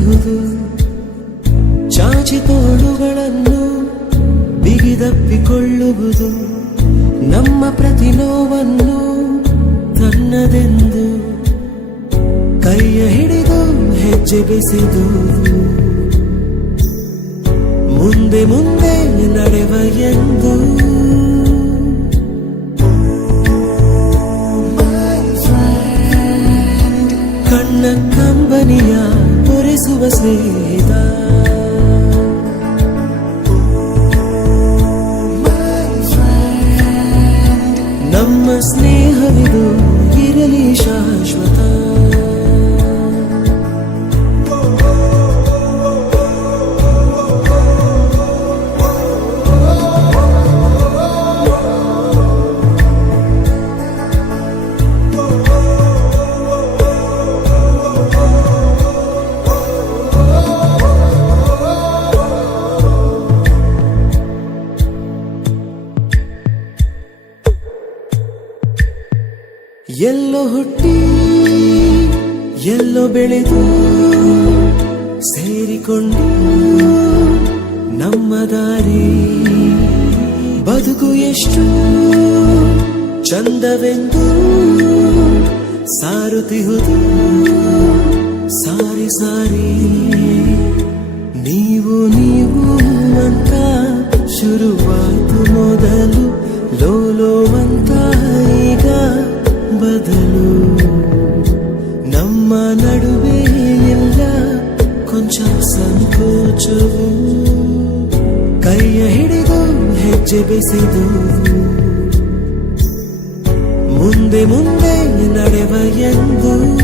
ಸಂಧಿಸುವುದು ಚಾಚಿ ತೋಳುಗಳನ್ನು ಬಿಗಿದಪ್ಪಿಕೊಳ್ಳುವುದು ನಮ್ಮ ಪ್ರತಿ ನೋವನ್ನು ತನ್ನದೆಂದು ಕೈಯ ಹಿಡಿದು ಹೆಜ್ಜೆ ಬೆಸೆದು ಮುಂದೆ ಮುಂದೆ ನಡೆವ ಎಂದು ಸ್ನೇಹವಿದು ಇರಲಿ ಶಾಶ್ವತ ಎಲ್ಲೋ ಹುಟ್ಟಿ, ಎಲ್ಲೋ ಬೆಳೆದು ಸೇರಿಕೊಂಡು ನಮ್ಮ ದಾರಿ. ಬದುಕು ಎಷ್ಟು ಚಂದವೆಂದು ಸಾರುತ್ತಿಹುದು ಸಾರಿ ಸಾರಿ. ನೀವು ನೀವು ಅಂತ ಶುರುವಾಯಿತು ಮೊದಲು ಲೋಲೋವಂತ ಬದಲು ನಮ್ಮ ನಡುವೆ ಎಲ್ಲ ಕೊಂಚ ಸಂಕೋಚವು. ಕೈಯ ಹಿಡಿದು ಹೆಜ್ಜೆ ಬೆಸೆದು. ಮುಂದೆ ಮುಂದೆ ನಡೆವ ಎಂದು.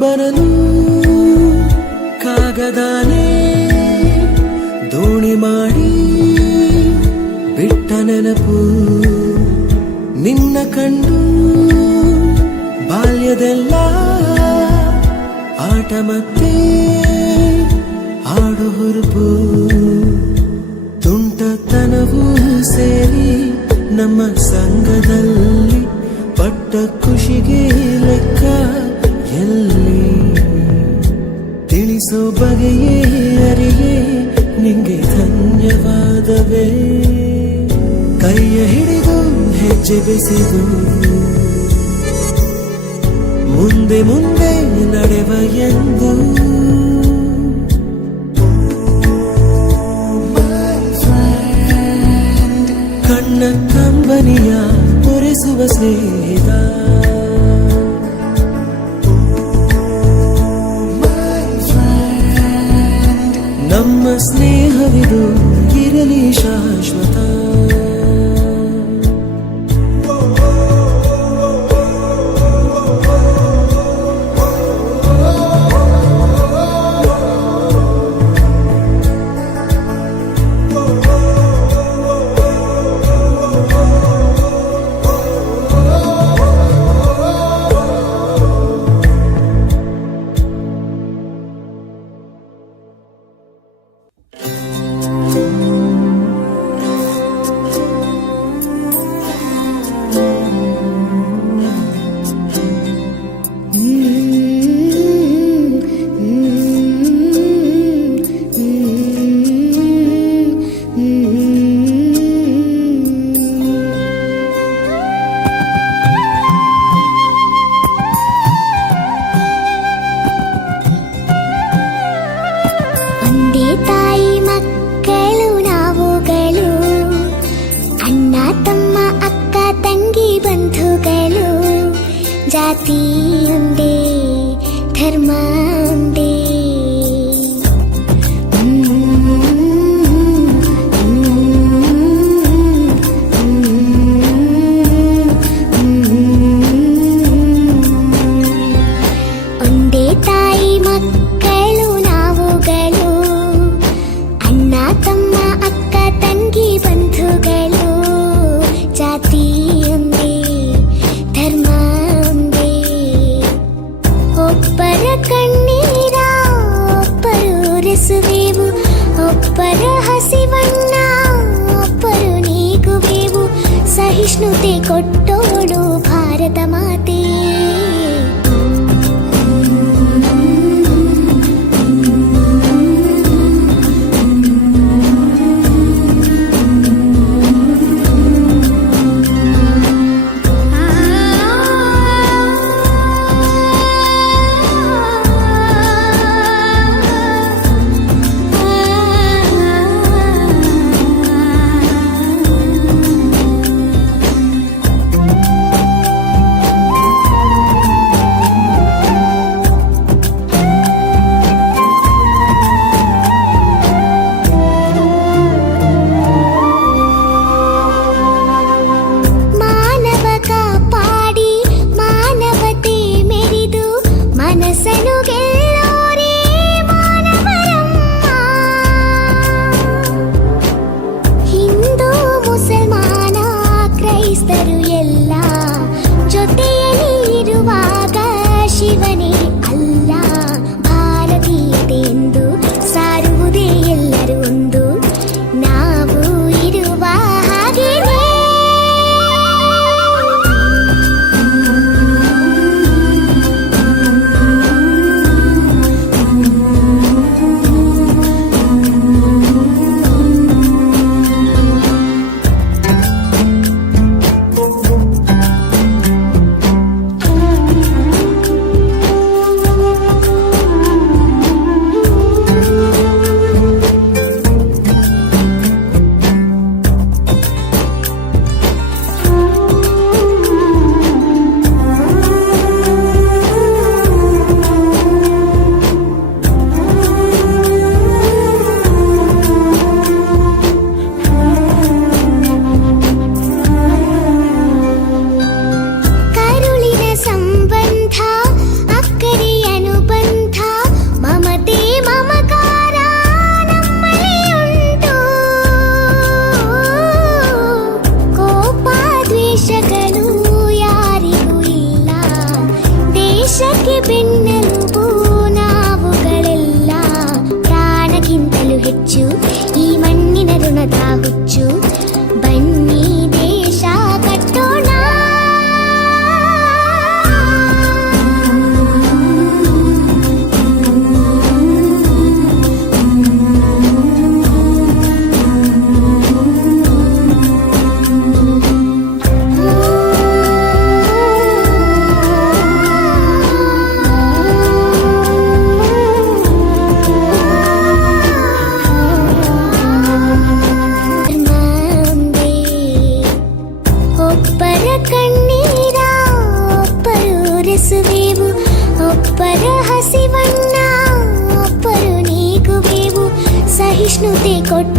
ಬರಲು ಕಾಗದಾನೆ ದೋಣಿ ಮಾಡಿ ಬಿಟ್ಟ ನೆನಪು ನಿನ್ನ ಕಂಡು ತಿಳಿಸೋ ಬಗೆಯೇ ಅರಿಯೇ ನಿಂಗೆ ಧನ್ಯವಾದವೇ ಕೈಯ ಹಿಡಿದು ಹೆಜ್ಜೆ ಬೆಸೆದು ಮುಂದೆ ಮುಂದೆ ನಡೆವ ಎಂದು ಕಣ್ಣ ಕಂಬನಿಯ ತೋರಿಸುವ ಸ್ನೇಹಿತ ಸ್ನೇಹವಿದು ಇರಲಿ ಶಾಶ್ವತ തീയുണ്ടേ ധർമ്മ ഉണ്ടേ విష్ణుతే కొట్టోడు భారతమాతే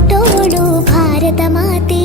പാട്ടോളൂ ഭാരതമാതേ.